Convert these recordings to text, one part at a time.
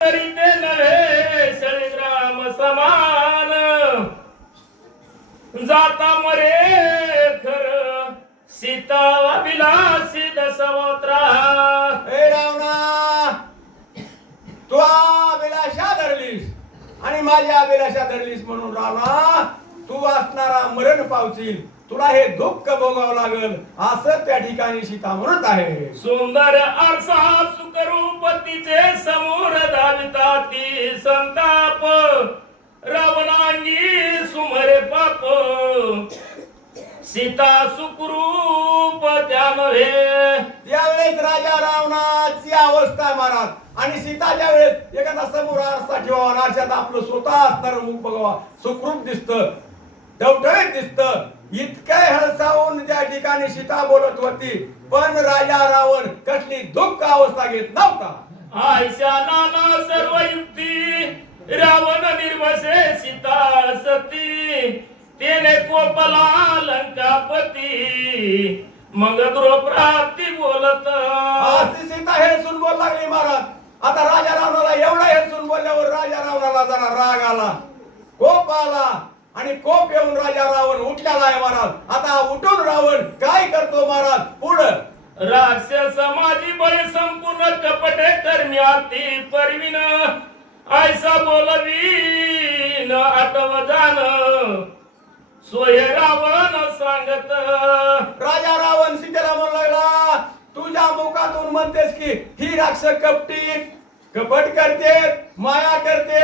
तरी ते नव्हे शाळीग्राम समान जाता मरे खर सीता विलासी दसवत्रा. ए रावणा, तू अभिलाषा धरलीस आणि माझ्या अभिलाषा धरलीस म्हणून रावणा तू असणारा मरण पावशील, तुला हे दुःख भोगावं लागल असं त्या ठिकाणी सीता म्हणत आहे. सुंदर आरसा सुखरूपतीचे समोर धाविता ती संताप रावणांगी सुमरे पाप सीता सुखरूप त्या नव्हे. यावेळेस राजा रावणाची अवस्था आहे महाराज. आणि सीता ज्या वेळेस एखादा समोर आरसा ठेवावा, आरशात आपलं स्वतः असणारं मुख बघावा, सुखरूप दिसतं, टवटवीत दिसतं. इतके हळसावून त्या ठिकाणी सीता बोलत होती, पण राजा रावण कसली दुःख अवस्था घेत नव्हता. आयशा नाना सर्व युक्ती रावण निर्वसे सीता सती तेने कोपला लंकापती मग द्रौपदी बोलत. अशी सीता हेळसून बोल लागली महाराज. आता राजा रावणाला एवढा हेळसून बोलल्यावर राजा रावणाला जरा राग आला, कोप आला आणि कोप येऊन राजा रावण उठलेला आहे महाराज. आता उठून रावण काय करतो महाराज पुढं. राक्षस माझी बळी संपूर्ण कपटे कर्मी अति परवीन ऐसा बोलवीन आठव जाण सोय रावण सांगत. राजा रावण सीतेला म्हणू लागला, तुझ्या मुखातून म्हणतेस की ही राक्षस कपटी कपट करते, माया करते,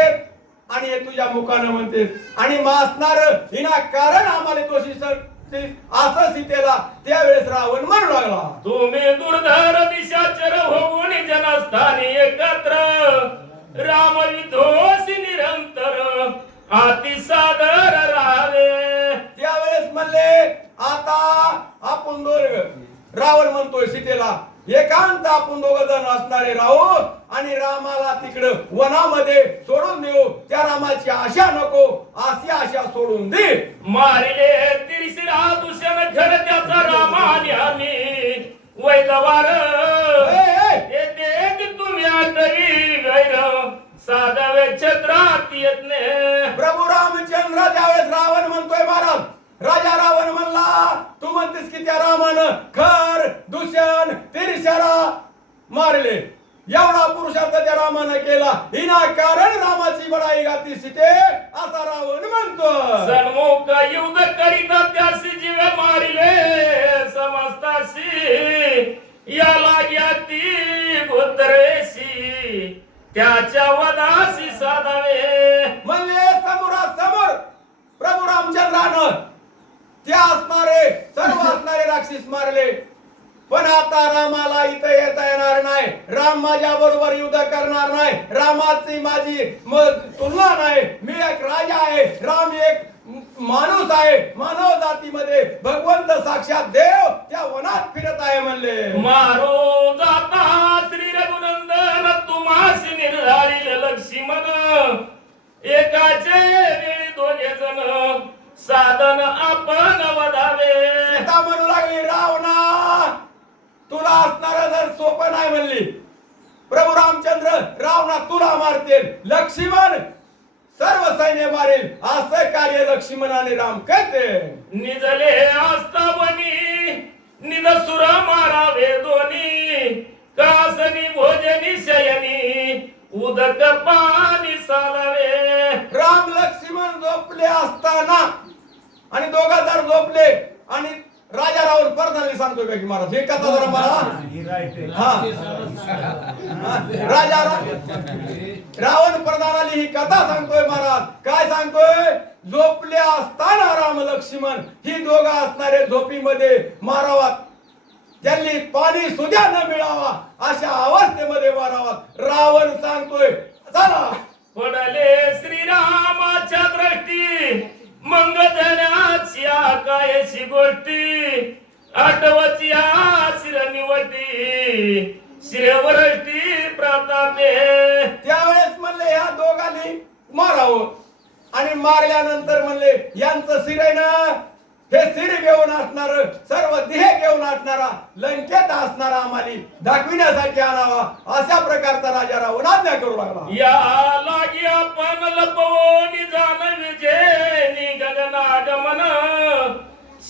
आणि हे तुझ्या मुखानं म्हणतेस आणि मासणार हिना कारण आम्हाला दोषी असं सीतेला त्यावेळेस रावण म्हणू लागला. तुम्ही दुर्धर दिशाचर होऊन जनस्थानी एकत्र राम विधोसी निरंतर अति सादर राहावे. त्यावेळेस म्हणले आता आपण रावण म्हणतोय सीतेला एकांत आपण दोघ जण असणारे राहू आणि रामाला तिकडं वनामध्ये सोडून देऊ. त्या रामाची आशा नको, अशी आशा सोडून दे. मारिले तिरशिरा दुष्यन घर त्याचा रामाने आम्ही वैदवार येते तुम्ही आटवी गैर साधावे छत्रात येत ने. प्रभू रामचंद्र त्यावेळेस रावण म्हणतोय महाराज. राजा रावण म्हणला, तू म्हणतेस की त्या रामानं खर दूषण तिरशरा मारले, एवढा पुरुषार्थ त्या रामानं केला, हिना कारण रामाची बडाई गाती सीते असा रावण म्हणतो. सन्मुख युद्ध करीता त्यासी जीवे मारिले समस्तासी या लाग्या ती गोत्रेशी त्याच्या वदासी साधावे. म्हणले समोरासमोर प्रभू रामचंद्रानं त्या असणारे सर्व असणारे राक्षस मारले, पण आता रामाला इथं येता येणार नाही. राम माझ्या बरोबर युद्ध करणार नाही. रामाची माझी तुलना नाही. मी एक राजा आहे, राम एक माणूस आहे. मानव जातीमध्ये भगवंत साक्षात देव त्या वनात फिरत आहे म्हणले. मारो जाता श्री रघुनंदन तुम्हासी निर्धारिले लक्ष्मण एकाचे वेळी दोघे जण साधन आपण वधावे. सीता म्हणू लागली, रावणा तुला असणार जर सोपं नाही म्हणली. प्रभू रामचंद्र रावणा तुला मारतील, लक्ष्मण सर्व सैन्य मारेल असं कार्य लक्ष्मणाने राम करते. निजले आस्तावनी निज सुर मारावे दोन्ही कासनी भोजनी शयनी उदक पाणी सालावे. राम लक्ष्मण झोपले असताना आणि दोघा जर झोपले आणि राजा रावण परदानी सांगतोय का की महाराज हे कथा जरा मला राजा रावण प्रधानाली ही कथा सांगतोय महाराज. काय सांगतोय, झोपले असताना राम लक्ष्मण ही दोघं असणारे झोपीमध्ये मारावात, त्यांनी पाणी सुद्धा न मिळावा अशा अवस्थेमध्ये मारावात. रावण सांगतोय चला पडले श्रीरामाच्या दृष्टी मंग धन्याची कायची गोष्टी आठवची शिर निवटी शिरवरष्टी प्रतापे. त्यावेळेस म्हणले ह्या दोघांनी मारावं आणि मारल्यानंतर म्हणले यांचं शिर आहे ना हे सिर घेऊन असणार सर्व देह घेऊन असणारा लंकेत असणारा आम्हाला दाखविण्यासाठी आणावा अशा प्रकारचा राजा रावण आज्ञा करू लागला. या लागी आपण लपवून जाण विजय गगनागमन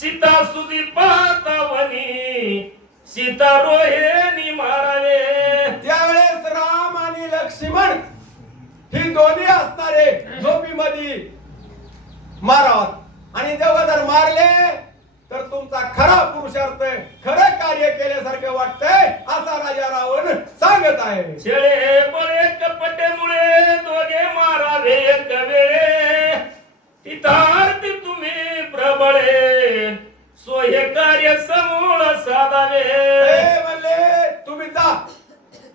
सीता सुदी पाहतावनी सीता रोहिणी मारावे. त्यावेळेस राम आणि लक्ष्मण ही दोन्ही असणारे झोपीमध्ये मारावात आणि जेव्हा जर मारले तर तुमचा खरा पुरुषार्थ खरं कार्य केल्यासारखं वाटतंय असा राजा रावण सांगत आहे. शेळे बळे कपटेमुळे दोघे मारावे एक वेळे तिथार्थ तुम्ही प्रबळे सोहे कार्य समूळ साधावे. ए म्हणले तुम्ही जा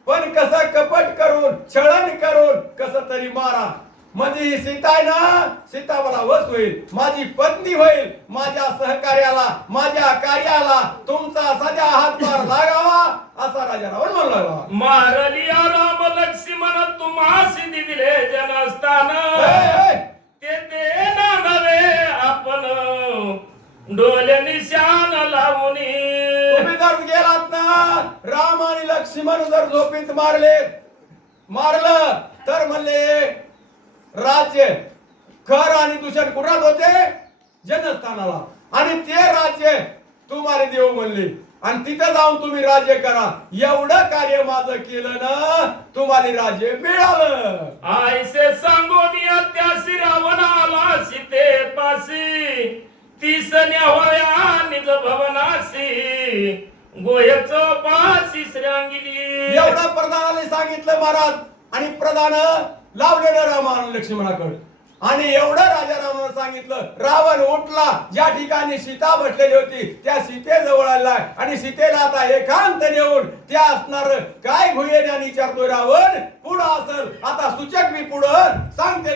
पण कसं कपट करून छळण करून कसं तरी मारा म्हणजे ही सीता आहे ना सीता मला वस होईल माझी पत्नी होईल माझ्या सहकार्याला माझ्या कार्याला तुमचा सध्या हातभार लागावा असा राजा रावण म्हणू लागला. मारलिया राम लक्ष्मण तुम्हासी दिले जनस्थान ते नव्हे आपण डोले निशान लावूनी. तुम्ही जर गेलात ना राम आणि लक्ष्मण जर झोपीत मारलं तर म्हणले राज्य खर आणि दूषण कुणात होते जनस्थानाला आणि ते राज्य तुम्हाला देऊ म्हणले आणि तिथे जाऊन तुम्ही राज्य करा एवढं कार्य माझं केलं ना तुम्हाला राज्य मिळालं. आयसे सांगोनिया त्यासी रावणाला सीते पासी तीसन्या होया निज भवनासी गोयच पासी श्रांगिली. एवढं प्रधानाने सांगितलं महाराज आणि प्रधान लावलेलं रामानं लक्ष्मणाकडे आणि एवढं राजा रामानं सांगितलं रावण उठला ज्या ठिकाणी सीता बसलेली होती त्या सीतेजवळ आला आणि सीतेला आता एकांत नेऊन त्या असणार काय भुयेने विचारतोय रावण पुढं असेल आता सूचक मी पुढं सांगते.